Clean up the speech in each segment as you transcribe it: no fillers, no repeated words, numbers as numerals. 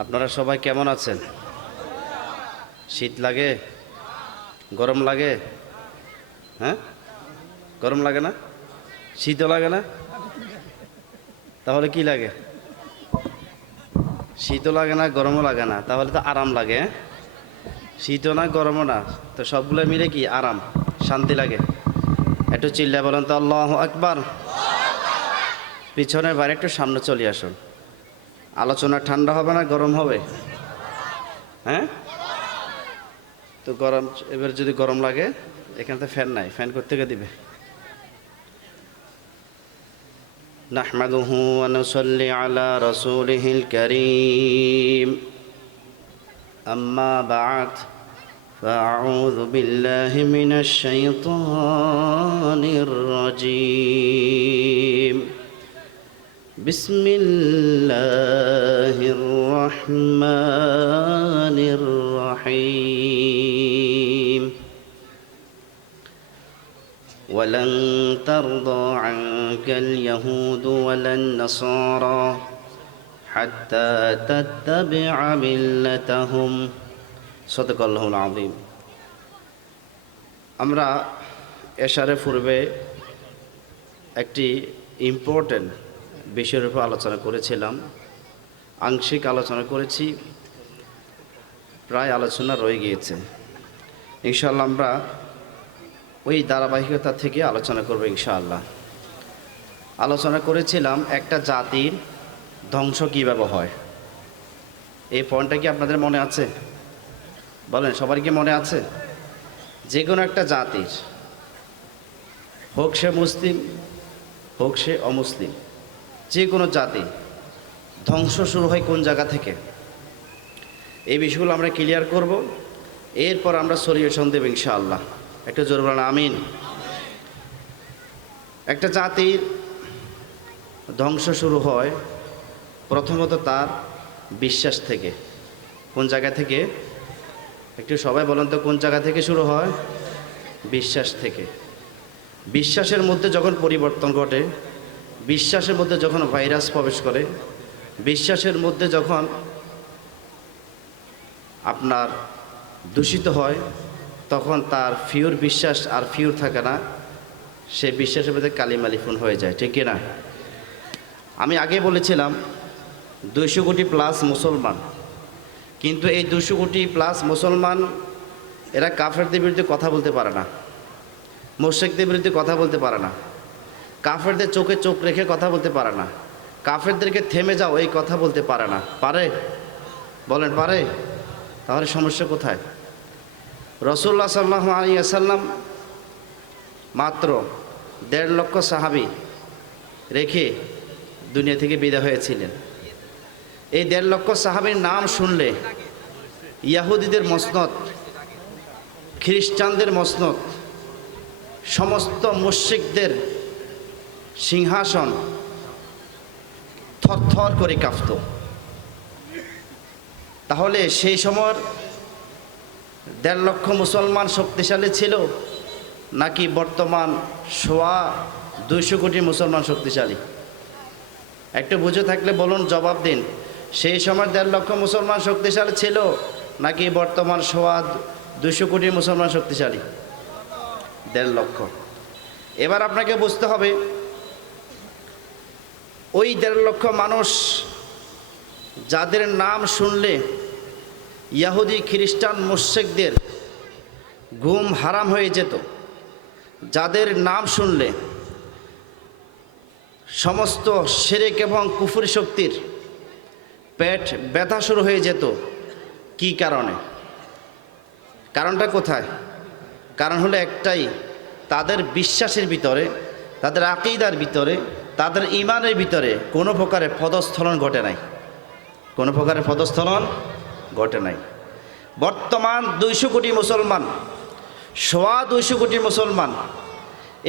আপনারা সবাই কেমন আছেন? শীত লাগে? গরম লাগে? হ্যাঁ, গরম লাগে না? শীতও লাগে না? তাহলে কি লাগে? শীতও লাগে না, গরমও লাগে না, তাহলে তো আরাম লাগে। শীতও না, গরমও না, তো সবগুলো মিলে কি আরাম, শান্তি লাগে। একটু চিল্লায় বলেন তো আল্লাহু আকবার। পিছনের বাইরে একটু সামনে চলে আসুন। আলোচনা ঠান্ডা হবে না গরম হবে? হ্যাঁ, তো গরম, এবার যদি গরম লাগে, এখানে তো ফ্যান নাই, ফ্যান কোত্থেকে দিবে? নাহমাদুহু ওয়া নুসাল্লি আলা রাসূলিহিল কারীম, আম্মা বা'দ, ফাআউযু বিল্লাহি মিনাশ শাইতানির রাজীম। বিসমিল্লাহির রহমানির রহিম। ولن ترضى عنك اليهود ولا النصارى حتى تتبع ملتهم صدق الله العظيم। আমরা এশারের পূর্বে একটি ইম্পর্টেন্ট বিষয়ের উপর আলোচনা করেছিলাম, আংশিক আলোচনা করেছি, প্রায় আলোচনা রয়ে গিয়েছে। ইনশাআল্লাহ আমরা ওই ধারাবাহিকতা থেকে আলোচনা করব ইনশাআল্লাহ। আলোচনা করেছিলাম একটা জাতির ধ্বংস কীভাবে হয়। এই পয়েন্টটা কি আপনাদের মনে আছে? বলেন, সবার কি মনে আছে? যে কোনো একটা জাতির, হোক সে মুসলিম হোক সে অমুসলিম, যে কোনো জাতি ধ্বংস শুরু হয় কোন জায়গা থেকে, এই বিষয়গুলো আমরা ক্লিয়ার করব। এরপর আমরা সলিউশন দেব ইনশাআল্লাহ। একটা জোর বলেন আমিন। একটা জাতির ধ্বংস শুরু হয় প্রথমত তার বিশ্বাস থেকে। কোন জায়গা থেকে? একটু সবাই বলেন তো, কোন জায়গা থেকে শুরু হয়? বিশ্বাস থেকে। বিশ্বাসের মধ্যে যখন পরিবর্তন ঘটে, বিশ্বাসের মধ্যে যখন ভাইরাস প্রবেশ করে, বিশ্বাসের মধ্যে যখন আপনার দূষিত হয়, তখন তার ফিউর বিশ্বাস আর ফিউর থাকে না, সে বিশ্বাসের মধ্যে কালিমালিফুন হয়ে যায়, ঠিক কিনা? আমি আগে বলেছিলাম 200 কোটি প্লাস মুসলমান, কিন্তু এই 200 কোটি প্লাস মুসলমান এরা কাফেরদের বিরুদ্ধে কথা বলতে পারে না, মুশরিকদের বিরুদ্ধে কথা বলতে পারে না, কাফেরদের চোখে চোখ রেখে কথা বলতে পারে না, কাফেরদেরকে থেমে যাও এই কথা বলতে পারে না। পারে? বলেন পারে? তাহলে সমস্যা কোথায়? রাসূলুল্লাহ সাল্লাল্লাহু আলাইহি ওয়াসাল্লাম মাত্র 1.5 লক্ষ সাহাবী রেখে দুনিয়া থেকে বিদায় হয়েছিলেন। এই 1.5 লক্ষ সাহাবীর নাম শুনলে ইহুদিদের মসনদ, খ্রিস্টানদের মসনদ, সমস্ত মুশরিকদের সিংহাসন থরথর করে কাঁপত। তাহলে সেই সময় 1.5 লক্ষ মুসলমান শক্তিশালী ছিল, নাকি বর্তমান 200 কোটি মুসলমান শক্তিশালী? একটু বুঝে থাকলে বলুন, জবাব দিন। সেই সময় 1.5 লক্ষ মুসলমান শক্তিশালী ছিল, নাকি বর্তমান 200 কোটি মুসলমান শক্তিশালী? 1.5 লক্ষ। এবার আপনাকে বুঝতে হবে, ওই 1.5 লক্ষ মানুষ যাদের নাম শুনলে ইহুদি খ্রিস্টান মুশরিকদের ঘুম হারাম হয়ে যেত, যাদের নাম শুনলে সমস্ত শিরক এবং কুফরি শক্তির পেট ব্যথা শুরু হয়ে যেত। কি কারণে? কারণটা কোথায়? কারণ হলো একটাই, তাদের বিশ্বাসের ভিতরে, তাদের আকীদার ভিতরে, তাদের ঈমানের ভিতরে কোনো প্রকারের পদস্খলন ঘটে নাই, কোনো প্রকারের পদস্খলন ঘটে নাই। বর্তমান 200 কোটি মুসলমান, 250 কোটি মুসলমান,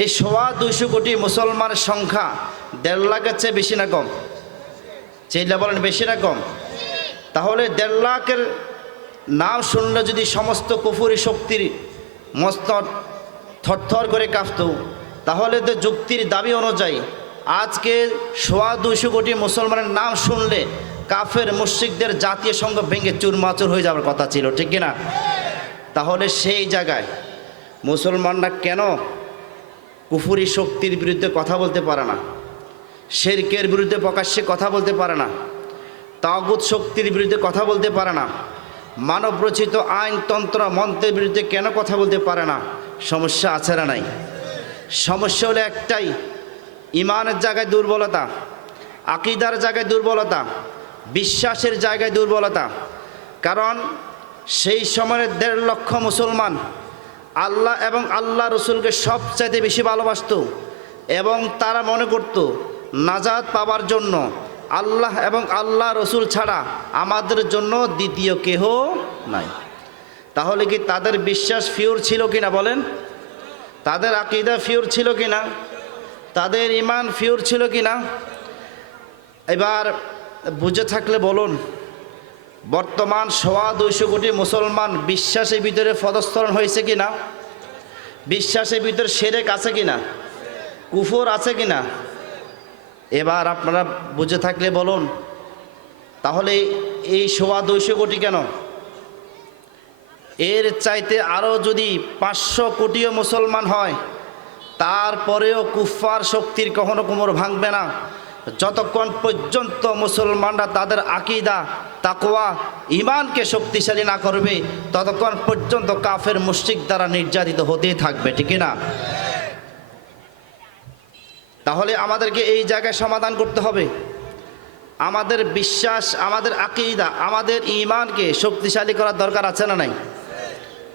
এই 250 কোটি মুসলমানের সংখ্যা 1.5 লাখের চেয়ে বেশি না কম? চেয়ে বলেন, বেশি না কম? তাহলে 1.5 লাখের নাম শুনলে যদি সমস্ত কুফরি শক্তির মস্তক থরথর করে কাঁপত, তাহলে তো যুক্তির দাবি অনুযায়ী আজকে 250 কোটি মুসলমানের নাম শুনলে কাফের মুশরিকদের জাতীয় সংঘ ভেঙে চুরমাচুর হয়ে যাওয়ার কথা ছিল, ঠিক কিনা? তাহলে সেই জায়গায় মুসলমানরা কেন কুফরি শক্তির বিরুদ্ধে কথা বলতে পারে না, শিরকের বিরুদ্ধে প্রকাশ্যে কথা বলতে পারে না, তাগুত শক্তির বিরুদ্ধে কথা বলতে পারে না, মানব রচিত আইনতন্ত্র মন্ত্রের বিরুদ্ধে কেন কথা বলতে পারে না? সমস্যা আছে না নাই? সমস্যা হলো একটাই, ইমানের জায়গায় দুর্বলতা, আকীদার জায়গায় দুর্বলতা, বিশ্বাসের জায়গায় দুর্বলতা। কারণ সেই সময়ের 1.5 লক্ষ মুসলমান আল্লাহ এবং আল্লাহ রসুলকে সবচাইতে বেশি ভালোবাসত এবং তারা মনে করত নাজাত পাবার জন্য আল্লাহ এবং আল্লাহ রসুল ছাড়া আমাদের জন্য দ্বিতীয় কেহ নাই। তাহলে কি তাদের বিশ্বাস ফিওর ছিল কিনা বলেন? তাদের আকীদা ফিওর ছিল কিনা? তাদের ঈমান ফিওর ছিল কিনা? এবার বুঝে থাকলে বলুন, বর্তমান 250 কোটি মুসলমান বিশ্বাসের ভিতরে পদস্খলন হয়েছে কিনা? বিশ্বাসের ভিতরে শিরক আছে কিনা? কুফর আছে কিনা? এবার আপনারা বুঝে থাকলে বলুন, তাহলে এই 250 কোটি কেন? এর চাইতে আরও যদি 500 কোটিও মুসলমান হয়, তারপরেও কুফফার শক্তির কখনো কোমর ভাঙবে না যতক্ষণ পর্যন্ত মুসলমানরা তাদের আকীদা, তাকওয়া, ঈমানকে শক্তিশালী না করবে, ততক্ষণ পর্যন্ত কাফের মুশরিক দ্বারা নির্যাতিত হতেই থাকবে, ঠিক না? তাহলে আমাদেরকে এই জায়গায় সমাধান করতে হবে। আমাদের বিশ্বাস, আমাদের আকীদা, আমাদের ঈমানকে শক্তিশালী করার দরকার আছে না নাই?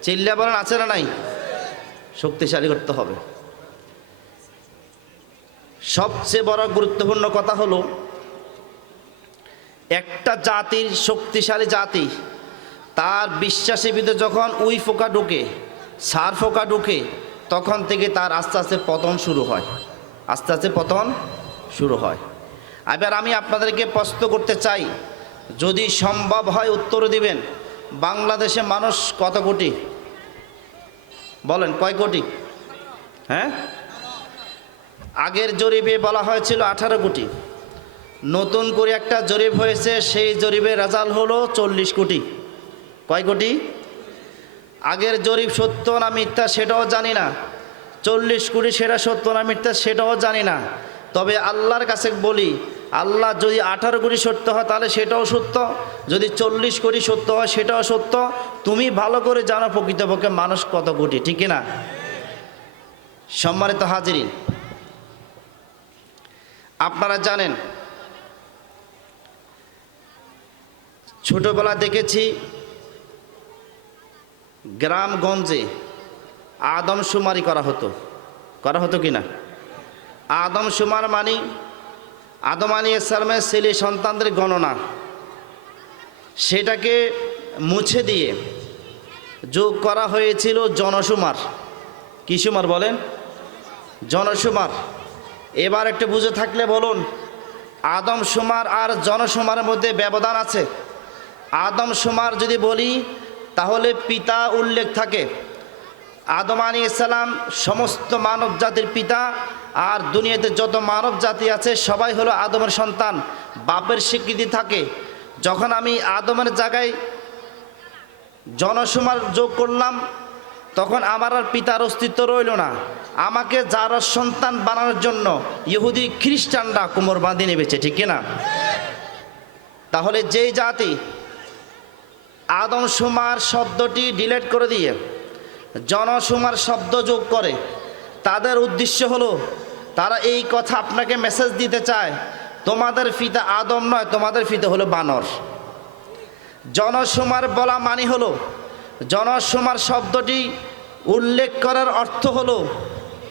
চিল্লা বলেন, আছে না নাই? শক্তিশালী করতে হবে। সবচেয়ে বড় গুরুত্বপূর্ণ কথা হলো, একটা জাতির, শক্তিশালী জাতি, তার বিশ্বাসের ভিতরে যখন উই ফোকা ঢুকে, সার ফোকা ঢুকে, তখন থেকে তার আস্তে আস্তে পতন শুরু হয়, আস্তে আস্তে পতন শুরু হয়। এবার আমি আপনাদেরকে প্রশ্ন করতে চাই, যদি সম্ভব হয় উত্তর দিবেন, বাংলাদেশে মানুষ কত কোটি? বলেন, কয় কোটি? হ্যাঁ, আগের জরিপে বলা হয়েছিল 18 কোটি। নতুন করে একটা জরিপ হয়েছে, সেই জরিপের রেজাল্ট হলো 40 কোটি। কয় কোটি? আগের জরিপ সত্য না মিথ্যা সেটাও জানি না, 40 কোটি সেটা সত্য না মিথ্যা সেটাও জানি না। তবে আল্লাহর কাছে বলি, আল্লাহ যদি 18 কোটি সত্য হয় তাহলে সেটাও সত্য, যদি 40 কোটি সত্য হয় সেটাও সত্য। তুমি ভালো করে জানো প্রকৃতপক্ষে মানুষ কত কোটি, ঠিক না? সম্মানিত হাজিরিন, আপনারা জানেন, ছোটবেলা দেখেছি গ্রামগঞ্জে আদমশুমারি করা হতো কিনা? আদমশুমার মানে আদম আলাইহিস সালামের ছেলে সন্তানদের গণনা, সেটাকে মুছে দিয়ে যোগ করা হয়েছিল জনশুমার। কি শুমার বলেন? জনশুমার। এবার একটু বুঝে থাকলে বলুন, আদমশুমার আর জনশুমারের মধ্যে ব্যবধান আছে। আদমশুমার যদি বলি তাহলে পিতা উল্লেখ থাকে, আদম আলাইহিস সালাম সমস্ত মানব জাতির পিতা, আর দুনিয়াতে যত মানব জাতি আছে সবাই হলো আদমের সন্তান, বাপের স্বীকৃতি থাকে। যখন আমি আদমের জায়গায় জনশুমার যোগ করলাম, তখন আমার আর পিতার অস্তিত্ব রইল না। আমাকে যার সন্তান বানানোর জন্য ইহুদি খ্রিস্টানরা কোমর বাঁধে নেবেছে, ঠিক না? তাহলে যেই জাতি আদমশুমার শব্দটি ডিলিট করে দিয়ে জনশুমার শব্দ যোগ করে, তাদের উদ্দেশ্য হলো, তারা এই কথা আপনাকে মেসেজ দিতে চায়, তোমাদের পিতা আদম নয়, তোমাদের পিতা হলো বানর। জনশুমার বলা মানে হলো, জনশুমার শব্দটি উল্লেখ করার অর্থ হলো,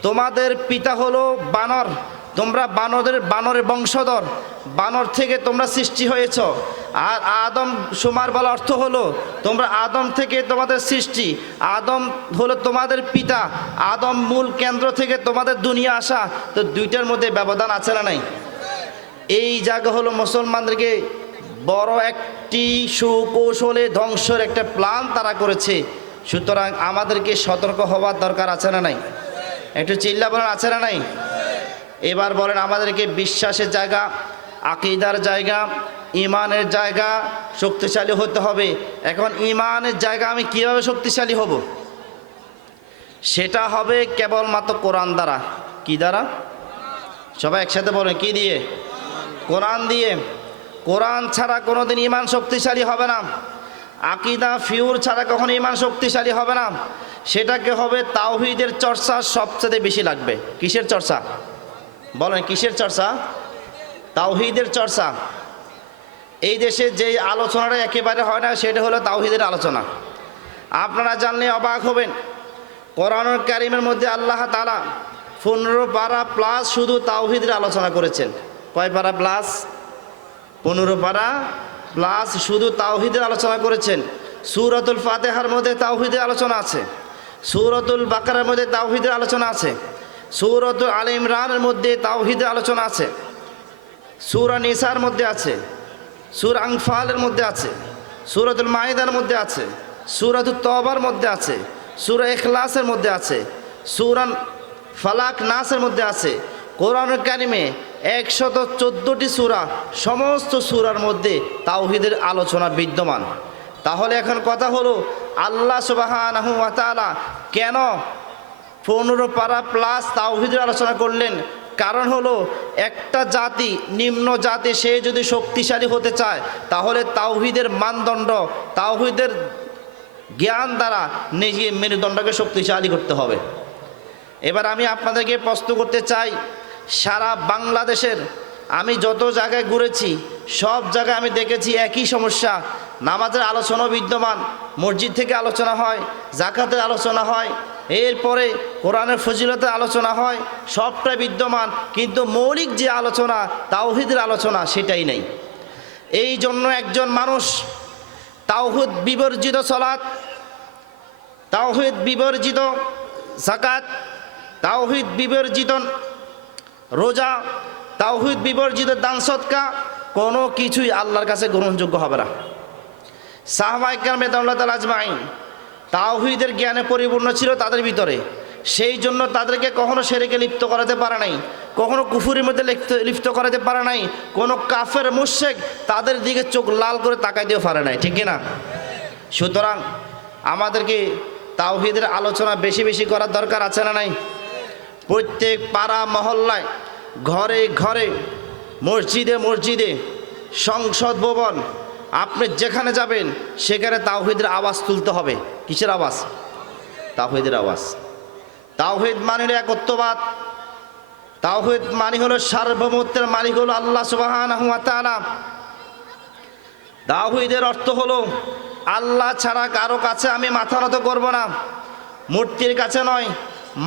তোমাদের পিতা হলো বানর, তোমরা বানরের বংশধর, বানর থেকে তোমরা সৃষ্টি হয়েছ। আর আদম শুমার বলা অর্থ হলো, তোমরা আদম থেকে তোমাদের সৃষ্টি, আদম হলো তোমাদের পিতা, আদম মূল কেন্দ্র থেকে তোমাদের দুনিয়া আসা। তো দুইটার মধ্যে ব্যবধান আছে না নাই? এই জায়গা হলো মুসলমানদেরকে বড় একটি সুকৌশলে ধ্বংসের একটা প্ল্যান তারা করেছে। সুতরাং আমাদেরকে সতর্ক হওয়ার দরকার আছে না নাই? একটু চিল্লা বলেন, আছে না নাই? এবার বলেন, আমাদেরকে বিশ্বাসের জায়গা, আকীদার জায়গা, ইমানের জায়গা শক্তিশালী হতে হবে। এখন ইমানের জায়গা আমি কীভাবে শক্তিশালী হব? সেটা হবে কেবলমাত্র কোরআন দ্বারা। কি দ্বারা? সবাই একসাথে বলেন, কি দিয়ে? কোরআন দিয়ে। কোরআন ছাড়া কোনোদিন ইমান শক্তিশালী হবে না। আকীদা ফিউর ছাড়া কখনো ইমান শক্তিশালী হবে না। সেটাকে হবে তাওহীদের চর্চা সবচেয়ে বেশি লাগবে। কিসের চর্চা? বলেন, কিসের চর্চা? তাওহীদের চর্চা। এই দেশে যেই আলোচনাটা একেবারে হয় না সেটা হলো তাওহীদের আলোচনা। আপনারা জানলে অবাক হবেন, কোরআনুল কারীমের মধ্যে আল্লাহ তাআলা 15 পারা প্লাস শুধু তাওহীদের আলোচনা করেছেন। কয় পারা প্লাস? 15 পারা প্লাস শুধু তাওহীদের আলোচনা করেছেন। সূরাতুল ফাতিহার মধ্যে তাওহীদের আলোচনা আছে, সূরাতুল বাকারার মধ্যে তাওহীদের আলোচনা আছে, সূরাতুল আলে ইমরানের মধ্যে তাওহীদের আলোচনা আছে, সূরা নিসার মধ্যে আছে, সূরা আনফালের মধ্যে আছে, সূরাতুল মাইদার মধ্যে আছে, সূরাতুত তওবার মধ্যে আছে, সূরা ইখলাসের মধ্যে আছে, সূরা ফালাক নাসের মধ্যে আছে। কোরআনুল কারীমে 114টি সূরা, সমস্ত সূরার মধ্যে তাওহীদের আলোচনা বিদ্যমান। তাহলে এখন কথা হলো, আল্লাহ সুবহানাহু ওয়া তাআলা কেন 15 পারা প্লাস তাওহীদের আলোচনা করলেন? কারণ হলো, একটা জাতি, নিম্ন জাতি, সে যদি শক্তিশালী হতে চায় তাহলে তাওহীদের মানদণ্ড, তাওহীদের জ্ঞান দ্বারা নিজের মেরুদণ্ডকে শক্তিশালী করতে হবে। এবার আমি আপনাদেরকে প্রশ্ন করতে চাই, সারা বাংলাদেশের আমি যত জায়গায় ঘুরেছি সব জায়গায় আমি দেখেছি একই সমস্যা। নামাজের আলোচনা বিদ্যমান, মসজিদ থেকে আলোচনা হয়, যাকাতের আলোচনা হয়, এরপরে কোরআনের ফজিলতের আলোচনা হয়, সবটাই বিদ্যমান, কিন্তু মৌলিক যে আলোচনা, তাওহীদের আলোচনা, সেটাই নেই। এই জন্য একজন মানুষ তাওহীদ বিবর্জিত সালাত, তাওহীদ বিবর্জিত যাকাত, তাওহীদ বিবর্জিত রোজা, তাওহীদ বিবর্জিত দান সদকা, কোনো কিছুই আল্লাহর কাছে গ্রহণযোগ্য হবে না। সাহাবায়ে কেরাম রাদিয়াল্লাহু তাআলা আজমাইন তাওহীদের জ্ঞানে পরিপূর্ণ ছিল তাদের ভিতরে, সেই জন্য তাদেরকে কখনো শিরকে লিপ্ত করাতে পারে নাই, কখনো কুফুরের মধ্যে লিপ্ত করাতে পারে নাই, কোনো কাফের মুশরিক তাদের দিকে চোখ লাল করে তাকাইতেও পারে নাই, ঠিক কিনা? সুতরাং আমাদেরকে তাওহীদের আলোচনা বেশি বেশি করার দরকার আছে না নাই? প্রত্যেক পাড়া মহল্লায়, ঘরে ঘরে, মসজিদে মসজিদে, সংসদ ভবন, আপনি যেখানে যাবেন সেখানে তাওহীদের আওয়াজ তুলতে হবে। কিসের আওয়াজ? তাওহীদের আওয়াজ। তাওহীদ মানে হলো একত্ববাদ, তাওহীদ মানে হলো সার্বভৌমত্বের মালিক হলো আল্লাহ সুবহানাহু ওয়া তাআলা। তাওহীদের অর্থ হলো আল্লাহ ছাড়া কারো কাছে আমি মাথা নত করব না। মূর্তির কাছে নয়,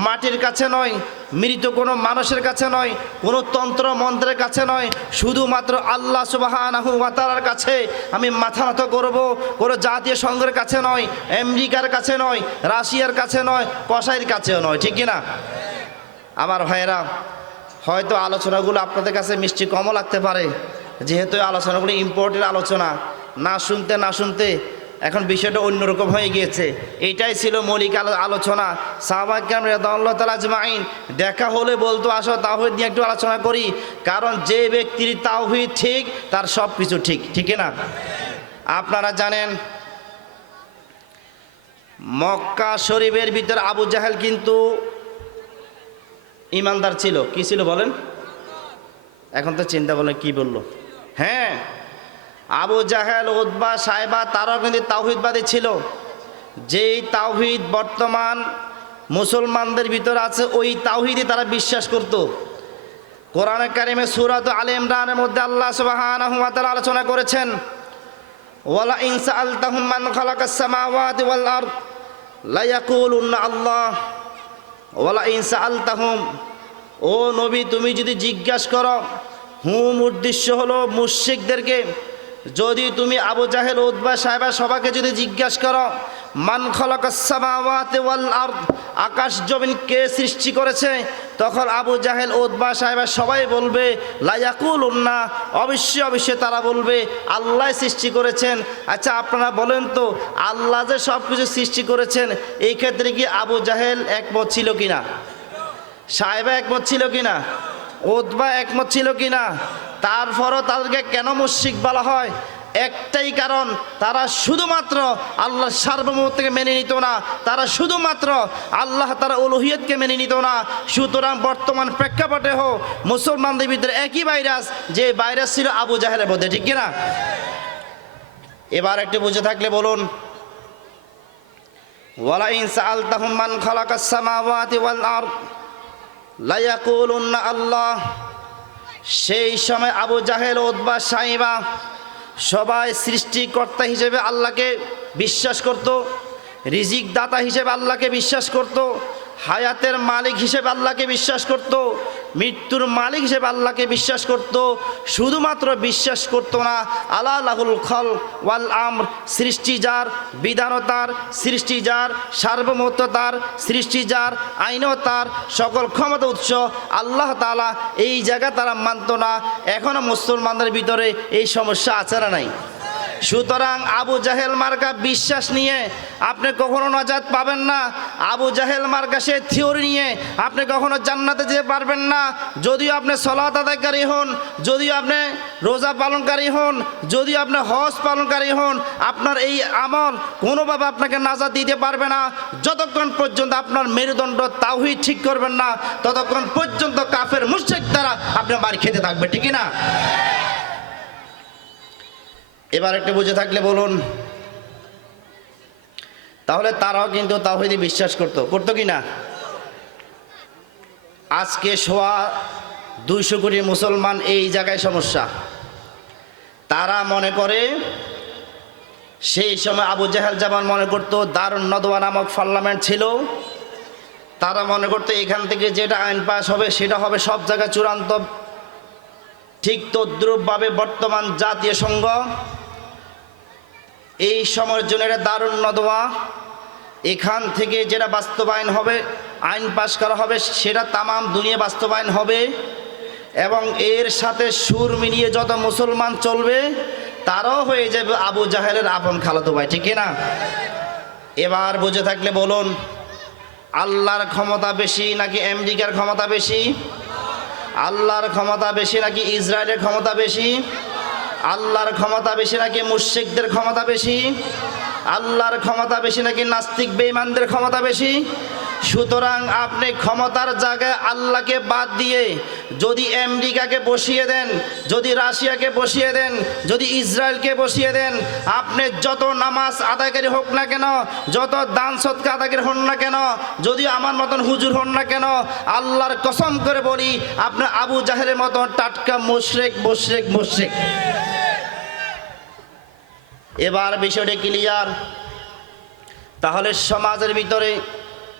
মাটির কাছে নয়, মৃত কোনো মানুষের কাছে নয়, কোনো তন্ত্র মন্ত্রের কাছে নয়, শুধুমাত্র আল্লাহ সুবহানাহু ওয়া তাআলার কাছে আমি মাথা নত করব। কোনো জাতীয় সংঘের কাছে নয়, আমেরিকার কাছে নয়, রাশিয়ার কাছে নয়, কসাইয়ের কাছেও নয়, ঠিক কিনা? আমার ভাইয়েরা, হয়তো আলোচনাগুলো আপনাদের কাছে মিষ্টি কমও লাগতে পারে, যেহেতু আলোচনাগুলো ইম্পর্টেন্ট আলোচনা, না শুনতে না শুনতে এখন বিষয়টা অন্যরকম হয়ে গিয়েছে। এইটাই ছিল মৌলিক আলোচনা। সাহাবায়ে কেরাম রাদিয়াল্লাহু তাআলা আজমাইন দেখা হলে বলতো, আসো তাওহীদ নিয়ে একটু আলোচনা করি, কারণ যে ব্যক্তির তাওহীদ ঠিক তার সব কিছু ঠিক, ঠিক না? আপনারা জানেন মক্কা শরীফের ভিতর আবু জাহেল কিন্তু ইমানদার ছিল। কি ছিল বলেন? এখন তো চিন্তা করলেন কি বললো। হ্যাঁ, আবু জাহেল, উতবা, সাইবা তারাও কিন্তু তাওহীদবাদী ছিল। যেই তাওহীদ বর্তমান মুসলমানদের ভিতর আছে ওই তাওহীদে তারা বিশ্বাস করত। কোরআনে কারিমে সূরাত আলে ইমরানের মধ্যে আল্লাহ সুবহানাহু ওয়া তাআলা আলোচনা করেছেন, ওয়ালা ইন সাআলতাহুম মান খালাকাস সামাওয়াতি ওয়াল আরদ লা ইয়াকুলুন্না আল্লাহ। ওয়ালা ইন সাআলতাহুম, ও নবী তুমি যদি জিজ্ঞাসা করো, হুম উদ্দেশ্য হলো মুশরিকদেরকে, যদি তুমি আবু জাহেল, উতবা, সাইবা সবাইকে যদি জিজ্ঞাসা করো, মান খালাকাস সামাওয়াতি ওয়াল আরদ, আকাশ জমিন কে সৃষ্টি করেছে, তখন আবু জাহেল, উতবা, সাইবা সবাই বলবে লা ইয়াকুলুন্না, অবশ্যই অবশ্যই তারা বলবে আল্লাহ সৃষ্টি করেছেন। আচ্ছা আপনারা বলেন তো, আল্লাহ যে সব কিছু সৃষ্টি করেছেন এই ক্ষেত্রে কি আবু জাহেল একমত ছিল কিনা? সাইবা একমত ছিল কিনা? উতবা একমত ছিল কিনা? তারপরও তাদেরকে কেন মুশরিক বলা হয়? একটাই কারণ, তারা শুধুমাত্র আল্লাহর সার্বভৌমত্বকে মেনে নিত না, তারা শুধুমাত্র আল্লাহ তাআলার উলুহিয়তকে মেনে নিত না। সুতরাং বর্তমান প্রেক্ষাপটে মুসলমানদের ভিতরে একই ভাইরাস, যে ভাইরাস ছিল আবু জাহেলের মধ্যে, ঠিক কিনা? এবার একটু বুঝে থাকলে বলুন, ওয়ালা ইন সাআলতাহুম মান খালাকাস সামাওয়াতি ওয়াল আরদ লা ইয়াকুলুন্না আল্লাহ। সেই সময় আবু জাহেল, উতবা, সাইবা সবাই সৃষ্টিকর্তা হিসেবে আল্লাহকে বিশ্বাস করত, রিজিক দাতা হিসেবে আল্লাহকে বিশ্বাস করত, হায়াতের মালিক হিসেবে আল্লাহকে বিশ্বাস করত, মৃত্যুর মালিক হিসেবে আল্লাহকে বিশ্বাস করত। শুধুমাত্র বিশ্বাস করত না, আলা লাহুল খালক ওয়াল আমর, সৃষ্টি যার, বিধানতার, সৃষ্টি যার, সার্বভৌমত্বতার, সৃষ্টি যার, আইনতার, সকল ক্ষমতা উৎস আল্লাহ তাআলা, এই জায়গা তারা মানত না। এখনো মুসলমানদের ভিতরে এই সমস্যা আছে না নাই? সুতরাং আবু জাহেল মার্কা বিশ্বাস নিয়ে আপনি কখনো নাজাত পাবেন না। আবু জাহেল মার্কা সে থিওরি নিয়ে আপনি কখনো জান্নাতে যেতে পারবেন না। যদিও আপনি সালাত আদায়কারী হন, যদিও আপনি রোজা পালনকারী হন, যদিও আপনি হজ পালনকারী হন, আপনার এই আমল কোনোভাবে আপনাকে নাজাত দিতে পারবে না। যতক্ষণ পর্যন্ত আপনার মেরুদণ্ড তাওহীদ ঠিক করবেন না, ততক্ষণ পর্যন্ত কাফের মুশরিক দ্বারা আপনি মার খেতে থাকবে, ঠিক না? এবার একটু বুঝে থাকলে বলুন, তাহলে তারাও কিন্তু তাওহীদে বিশ্বাস করতো কি না? আজকে 200 কোটি মুসলমান এই জায়গায় সমস্যা। তারা মনে করে, সেই সময় আবু জাহেল যেমন মনে করতো দারুন নদওয়া নামক পার্লামেন্ট ছিল, তারা মনে করতো এখান থেকে যেটা আইন পাস হবে সেটা হবে সব জায়গায় চূড়ান্ত। ঠিক তদ্রূপভাবে বর্তমান জাতীয় সংঘ এই সময়ের জন্য এটা দারুন নদওয়া, এখান থেকে যেটা বাস্তবায়ন হবে, আইন পাশ করা হবে, সেটা তামাম দুনিয়া বাস্তবায়ন হবে। এবং এর সাথে সুর মিলিয়ে যত মুসলমান চলবে তারাও হয়ে যাবে আবু জাহেলের আপন খালাতো ভাই, ঠিক না? এবার বুঝে থাকলে বলুন, আল্লাহর ক্ষমতা বেশি নাকি আমেরিকার ক্ষমতা বেশি? আল্লাহর ক্ষমতা বেশি নাকি ইসরায়েলের ক্ষমতা বেশি? আল্লাহর ক্ষমতা বেশি নাকি মুশরিকদের ক্ষমতা বেশি? আল্লাহর ক্ষমতা বেশি নাকি নাস্তিক বেঈমানদের ক্ষমতা বেশি? সুতরাং আপনি ক্ষমতার জায়গায় আল্লাহকে বাদ দিয়ে যদি আমেরিকাকে বসিয়ে দেন, যদি রাশিয়াকে বসিয়ে দেন, যদি ইসরায়েলকে বসিয়ে দেন, আপনি যত নামাজ আদায়কারী হোক না কেন, যত দান সদকা আদায়কারী হন না কেন, যদি আমার মতন হুজুর হন না কেন, আল্লাহর কসম করে বলি আপনি আবু জাহেলের মতন টাটকা মুশরিক মুশরিক মুশরিক। এবার বিষয়টা ক্লিয়ার। তাহলে সমাজের ভিতরে,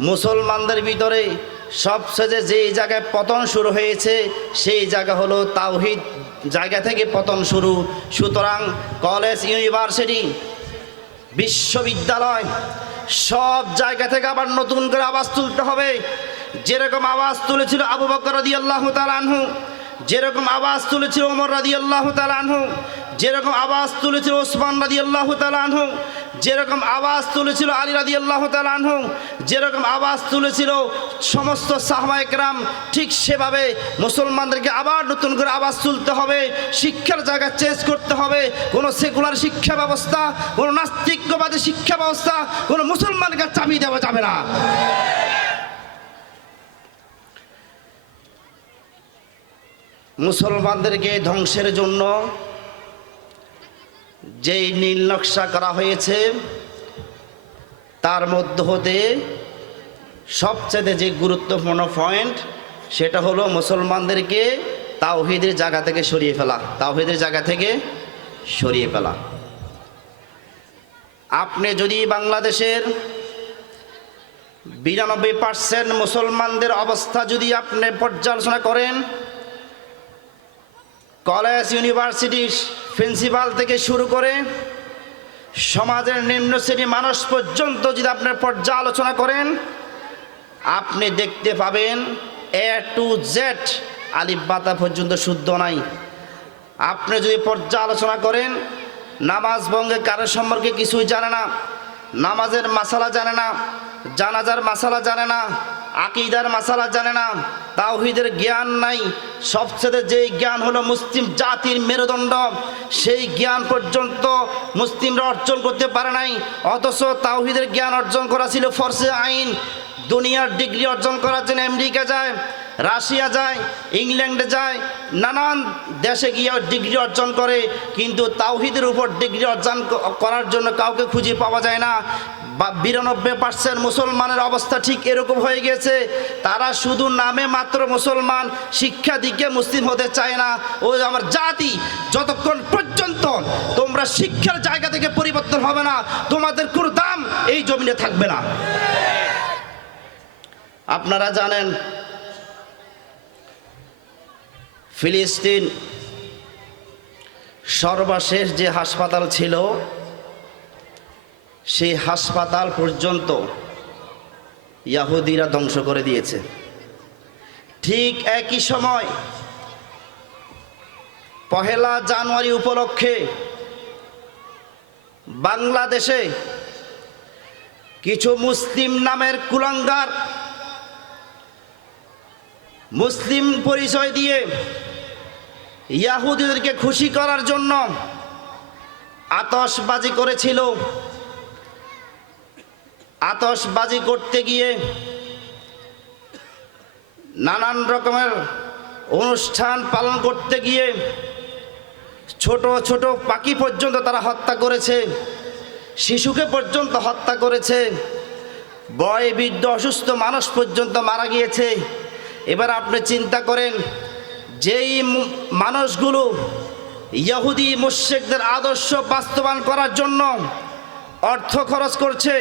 মুসলমানদের ভিতরে সবচেয়ে যেই জায়গায় পতন শুরু হয়েছে সেই জায়গা হলো তাওহীদ জায়গা থেকে পতন শুরু। সুতরাং কলেজ, ইউনিভার্সিটি, বিশ্ববিদ্যালয় সব জায়গা থেকে আবার নতুন করে আওয়াজ তুলতে হবে। যেরকম আওয়াজ তুলেছিল আবু বকর রাদিয়াল্লাহু তাআলা আনহু, যেরকম আওয়াজ তুলেছিল ওমর রাদিয়াল্লাহু তাআলা আনহু, যেরকম আওয়াজ তুলেছিল ওসমান রাদিয়াল্লাহু তাআলা আনহু, যেরকম আওয়াজ তুলেছিল আলী রাদিয়াল্লাহু তাআলা আনহু, যেরকম আওয়াজ তুলেছিল সমস্ত সাহাবায়ে কেরাম, ঠিক সেভাবে মুসলমানদেরকে আবার নতুন করে আওয়াজ তুলতে হবে। শিক্ষার জায়গা চেঞ্জ করতে হবে। কোনো সেকুলার শিক্ষা ব্যবস্থা, কোনো নাস্তিকবাদী শিক্ষা ব্যবস্থা কোনো মুসলমানকে চাপিয়ে দেওয়া যাবে না। মুসলমানদেরকে ধ্বংসের জন্য যেই নীল নকশা করা হয়েছে তার মধ্যে হতে সবচেয়ে যে গুরুত্বপূর্ণ পয়েন্ট সেটা হলো মুসলমানদেরকে তাওহীদের জায়গা থেকে সরিয়ে ফেলা, তাওহীদের জায়গা থেকে সরিয়ে ফেলা। আপনি যদি বাংলাদেশের 92% মুসলমানদের অবস্থা যদি আপনি পর্যালোচনা করেন, কলেজ, ইউনিভার্সিটির প্রিন্সিপাল থেকে শুরু করে সমাজের নিম্ন শ্রেণী মানুষ পর্যন্ত যদি আপনি পর্যালোচনা করেন, আপনি দেখতে পাবেন A to Z আলিফ বাতা পর্যন্ত শুদ্ধ নাই। আপনি যদি পর্যালোচনা করেন, নামাজ ভঙ্গে কারো সম্পর্কে কিছুই জানে না, নামাজের মাসালা জানে না, জানাজার মাসালা জানে না, আকীদার মাসালা জানে না, তাওহীদের জ্ঞান নাই। সবচেয়ে যেই জ্ঞান হলো মুসলিম জাতির মেরুদণ্ড, সেই জ্ঞান পর্যন্ত মুসলিমরা অর্জন করতে পারে নাই। অথচ তাওহীদের জ্ঞান অর্জন করা ছিল ফরজে আইন। দুনিয়ার ডিগ্রি অর্জন করার জন্য আমেরিকা যায়, রাশিয়া যায়, ইংল্যান্ডে যায়, নানান দেশে গিয়ে ডিগ্রি অর্জন করে, কিন্তু তাওহীদের উপর ডিগ্রি অর্জন করার জন্য কাউকে খুঁজে পাওয়া যায় না। 92% মুসলমানের অবস্থা ঠিক এরকম হয়ে গেছে। তারা শুধু নামে মাত্র মুসলমান, শিক্ষা দিকে মুসলিম হতে চায় না। ও আমার জাতি, যতক্ষণ পর্যন্ত তোমরা শিক্ষার জায়গা থেকে পরিবর্তন হবে না, তোমাদের কোনো দাম এই জমিনে থাকবে না। আপনারা জানেন ফিলিস্তিন সর্বশেষ যে হাসপাতাল ছিল, সেই হাসপাতাল পর্যন্ত ইহুদিরা ধ্বংস করে দিয়েছে। ঠিক একই সময় 1 জানুয়ারি উপলক্ষে বাংলাদেশে কিছু মুসলিম নামের কুলাঙ্গার মুসলিম পরিচয় দিয়ে ইহুদিদেরকে খুশি করার জন্য আতশবাজি করেছিল। আতশবাজি করতে গিয়ে নানান রকমের অনুষ্ঠান পালন করতে গিয়ে ছোট ছোট পাখি পর্যন্ত তারা হত্যা করেছে, শিশুকে পর্যন্ত হত্যা করেছে, বয় বৃদ্ধ অসুস্থ মানুষ পর্যন্ত মারা গিয়েছে। এবার আপনি চিন্তা করেন, যেই মানুষগুলো ইহুদি মুশরিকদের আদর্শ বাস্তবায়ন করার জন্য অর্থ খরচ করছে,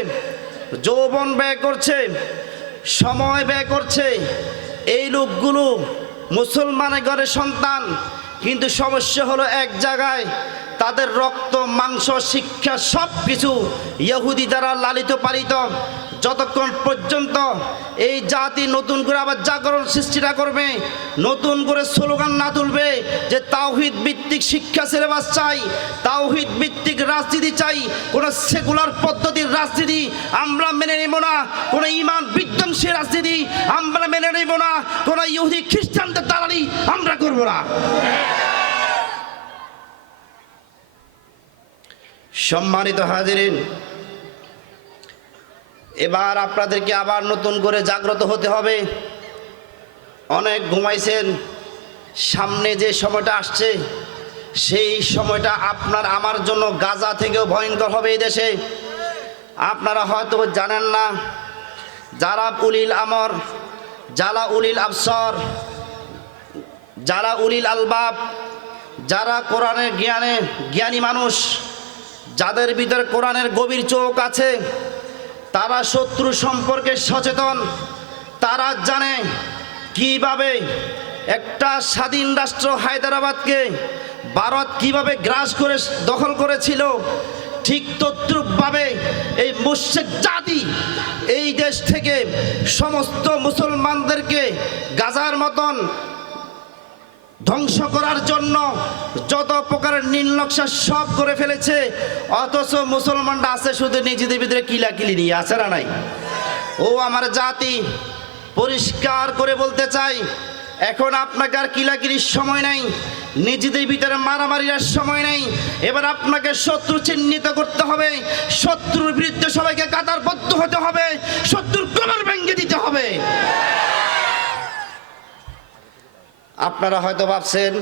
যৌবন ব্যয় করছে, সময় ব্যয় করছে, এই লোকগুলো মুসলমানের ঘরের সন্তান, কিন্তু সমস্যা হলো এক জায়গায়, তাদের রক্ত মাংস শিক্ষা সব কিছু ইহুদি দ্বারা লালিত পালিত। যতক্ষণ পর্যন্ত এই জাতি নতুন করে আবার জাগরণ সৃষ্টিটা করবে, নতুন করে স্লোগান না তুলবে যে তাওহীদ ভিত্তিক শিক্ষা সিলেবাস চাই, তাওহীদ ভিত্তিক রাজনীতি চাই, কোন সেকুলার পদ্ধতির রাজনীতি আমরা মেনে নেব না, কোন ঈমান বিধ্বংসী রাজনীতি আমরা মেনে নেব না, কোন ইহুদি খ্রিস্টানদের দালালি আমরা করব না। সম্মানিত হাজিরিন, এবার আপনাদেরকে আবার নতুন করে জাগ্রত হতে হবে। অনেক ঘুমাইছেন, সামনে যে সময়টা আসছে সেই সময়টা আপনার আমার জন্য গাজা থেকেও ভয়ঙ্কর হবে। এই দেশে আপনারা হয়তো জানেন না, যারা উলিল আমর, যারা উলিল আবসর, যারা উলিল আলবাব, যারা কোরআনের জ্ঞানী মানুষ, যাদের ভিতরে কোরআনের গভীর চোখ আছে, তারা শত্রু সম্পর্কে সচেতন। তারা জানে কিভাবে একটা স্বাধীন রাষ্ট্র হায়দ্রাবাদকে ভারত কিভাবে গ্রাস করে দখল করেছিল, ঠিক তদ্রূপভাবে এই মুশরিক জাতি এই দেশ থেকে সমস্ত মুসলমানদেরকে গাজার মতন ধ্বংস করার জন্য যত প্রকারের নীলনকশা সব করে ফেলেছে। অথচ মুসলমানরা আছে শুধু নিজেদের ভিতরে কিলাকিলি নিয়ে, আছে না নাই? ও আমার জাতি, পরিষ্কার করে বলতে চাই, এখন আপনাকে আর কিলাকিলির সময় নাই, নিজেদের ভিতরে মারামারির সময় নেই। এবার আপনাকে শত্রু চিহ্নিত করতে হবে, শত্রুর বিরুদ্ধে সবাইকে কাতারবদ্ধ হতে হবে, শত্রুর কোমর ভেঙে দিতে হবে। আপনারা হয়তো ভাবছেন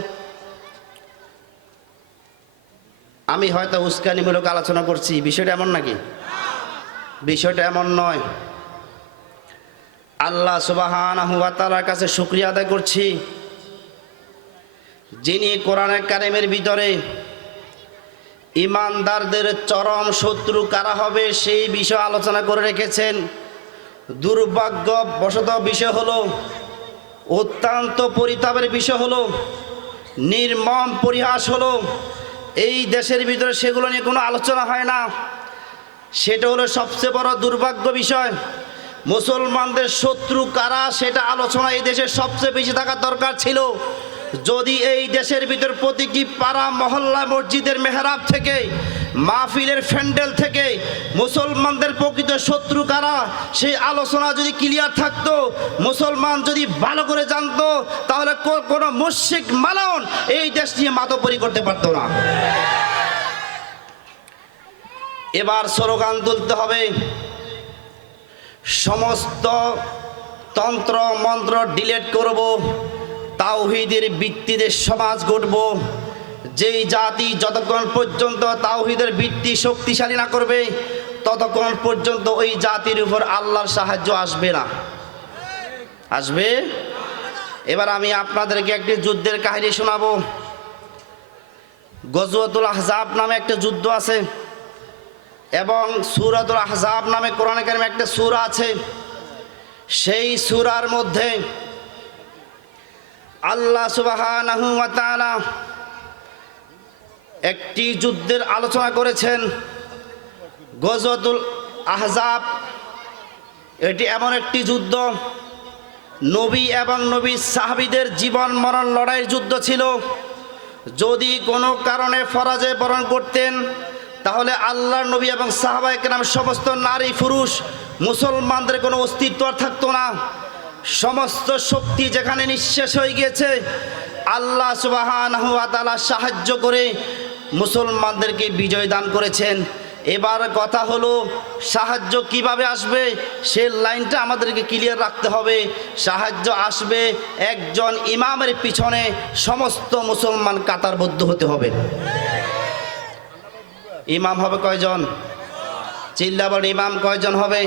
আমি হয়তো উস্কানিমূলক আলোচনা করছি, বিষয়টা এমন নাকি? বিষয়টা এমন নয়। আল্লাহ সুবহানাহু ওয়া তাআলার কাছে শুকরিয়া আদায় করছি, যিনি কোরআনে কারিমের ভিতরে ইমানদারদের চরম শত্রু কারা হবে সেই বিষয় আলোচনা করে রেখেছেন। দুর্ভাগ্যবশত বিষয় হলো, অত্যন্ত পরিতাপের বিষয় হলো, নির্মম পরিহাস হলো, এই দেশের ভিতরে সেগুলো নিয়ে কোনো আলোচনা হয় না। সেটা হলো সবচেয়ে বড় দুর্ভাগ্য বিষয়। মুসলমানদের শত্রু কারা সেটা আলোচনা এই দেশের সবচেয়ে বেশি থাকার দরকার ছিল। যদি এই দেশের ভিতর প্রতিটি পাড়া মহল্লা মসজিদের মেহরাব থেকে মাহফিলের ফ্যান্ডেল থেকে মুসলমানদের প্রকৃত শত্রু কারা সেই আলোচনা যদি ক্লিয়ার থাকতো, মুসলমান যদি ভালো করে জানতো, তাহলে কোনো মুশরিক মালাউন এই দেশ নিয়ে মাতব্বরি করতে পারতো না। এবার স্লোগান তুলতে হবে, সমস্ত তন্ত্র মন্ত্র ডিলিট করব, তাওহীদের ভিত্তিতে সমাজ গড়ব। যেই জাতি যতক্ষণ পর্যন্ত তাওহীদের ভিত্তি শক্তিশালী না করবে, ততক্ষণ পর্যন্ত ওই জাতির উপর আল্লাহর সাহায্য আসবে না। আসবে? এবার আমি আপনাদেরকে একটি যুদ্ধের কাহিনী শোনাবো। গজওয়াতুল আহজাব নামে একটা যুদ্ধ আছে এবং সূরাতুল আহজাব নামে কোরআনে কারিমে একটা সূরা আছে। সেই সূরার মধ্যে আল্লাহ সুবহানাহু ওয়া তাআলা একটি যুদ্ধের আলোচনা করেছেন। গজওয়াতুল আহজাব এটি এমন একটি যুদ্ধ, নবী এবং নবীর সাহাবীদের জীবন মরণ লড়াইয়ের যুদ্ধ ছিল। যদি কোনো কারণে পরাজয় বরণ করতেন, তাহলে আল্লাহর নবী এবং সাহাবায়ে কেরাম সমস্ত নারী পুরুষ মুসলমানদের কোনো অস্তিত্ব আর থাকতো না। সমস্ত শক্তি যেখানে নিঃশেষ হয়ে গিয়েছে, আল্লাহ সুবহানাহু ওয়া তাআলা সাহায্য করে মুসলমানদেরকে বিজয় দান করেছেন। এবার কথা হলো, সাহায্য কিভাবে আসবে সে লাইনটা আমাদেরকে ক্লিয়ার রাখতে হবে। সাহায্য আসবে একজন ইমামের পিছনে সমস্ত মুসলমান কাতারবদ্ধ হতে হবে। ইমাম হবে কয়জন? চিল্লাবার ইমাম কয়জন হবে?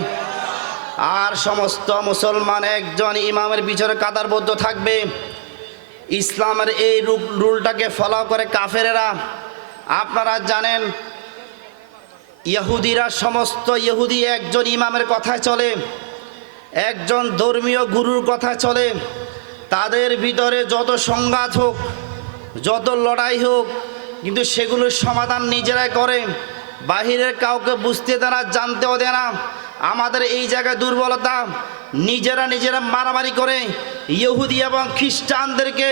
আর সমস্ত মুসলমান একজন ইমামের পিছনে কাতারবদ্ধ থাকবে। ইসলামের এই রুলটাকে ফলো করে কাফেরেরা। আপনারা জানেন, ইহুদিরা, সমস্ত ইহুদি একজন ইমামের কথায় চলে, একজন ধর্মীয় গুরুর কথায় চলে। তাদের ভিতরে যত সংঘাত হোক, যত লড়াই হোক, কিন্তু সেগুলোর সমাধান নিজেরাই করে, বাহিরের কাউকে বুঝতে দেয় না, জানতেও দেয় না। আমাদের এই জায়গায় দুর্বলতা, নিজেরা মারামারি করে ইহুদি এবং খ্রিস্টানদেরকে,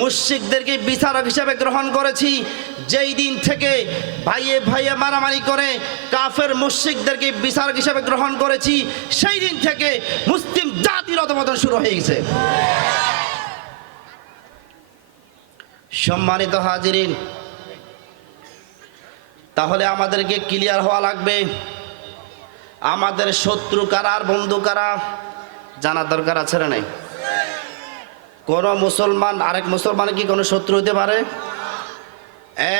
মুশরিকদেরকে বিচারক হিসাবে গ্রহণ করেছি। যেই দিন থেকে ভাইয়ে ভাইয়ে মারামারি করে কাফের মুশরিকদেরকে বিচারক হিসাবে গ্রহণ করেছি, সেই দিন থেকে মুসলিম জাতির অধঃপতন শুরু হয়ে গেছে। সম্মানিত হাজিরিন, তাহলে আমাদেরকে ক্লিয়ার হওয়া লাগবে, আমাদের শত্রু কারা আর বন্ধু কারা জানার দরকার আছে না নাই? কোন মুসলমান আরেক মুসলমানের কি কোনো শত্রু হতে পারে?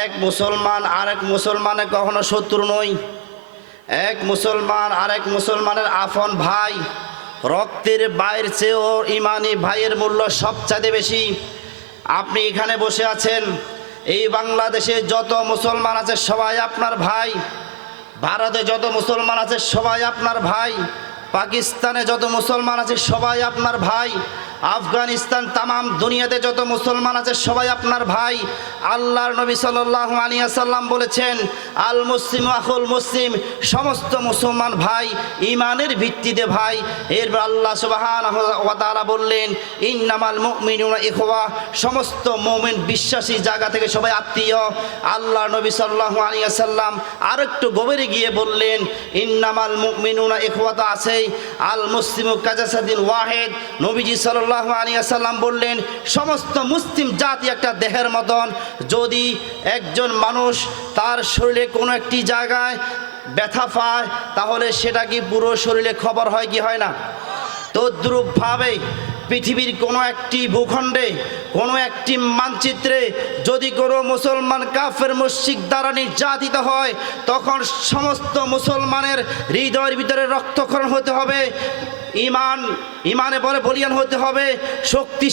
এক মুসলমান আরেক মুসলমানের কখনো শত্রু নয়। এক মুসলমান আরেক মুসলমানের আপন ভাই। রক্তের ভাইয়ের চেয়েও ইমানি ভাইয়ের মূল্য সবচেয়ে বেশি। আপনি এখানে বসে আছেন, এই বাংলাদেশে যত মুসলমান আছে সবাই আপনার ভাই। ভারতে যত মুসলমান আছে সবাই আপনার ভাই। পাকিস্তানে যত মুসলমান আছে সবাই আপনার ভাই। আফগানিস্তান, তামাম দুনিয়াতে যত মুসলমান আছে সবাই আপনার ভাই। আল্লাহর নবী সাল্লাল্লাহু আলাইহি ওয়াসাল্লাম বলেছেন, আল মুসলিম আখুল মুসলিম, সমস্ত মুসলমান ভাই, ইমানের ভিত্তিতে ভাই। এরপর আল্লাহ সুবহানাহু ওয়া তাআলা বললেন, ইন্নামাল মুমিনুনা ইখওয়া, সমস্ত মুমিন বিশ্বাসী জায়গা থেকে সবাই আত্মীয়। আল্লাহর নবী সাল্লাল্লাহু আলাইহি ওয়াসাল্লাম আরেকটু গভীরে গিয়ে বললেন, ইন্নামাল মুমিনুনা ইখওয়া তো আছেই, আল মুসলিমু কাজাসাদিন ওয়াহিদ। নবীজি সাল্লাল্লাহু আলাইহি ওয়াসাল্লাম বললেন, সমস্ত মুসলিম জাতি একটা দেহের মতন। যদি একজন মানুষ তার শরীরে কোনো একটি জায়গায় ব্যথা পায়, তাহলে সেটা কি পুরো শরীরে খবর হয় কি হয় না? তদ্রূপভাবে পৃথিবীর কোনো একটি ভূখণ্ডে, কোনো একটি মানচিত্রে যদি কোনো মুসলমান কাফের মুশরিক দ্বারা নির্যাতিত হয়, তখন সমস্ত মুসলমানের হৃদয়ের ভিতরে রক্তক্ষরণ হতে হবে, ইমানে বলে বলিয়ান হতে হবে, শক্তি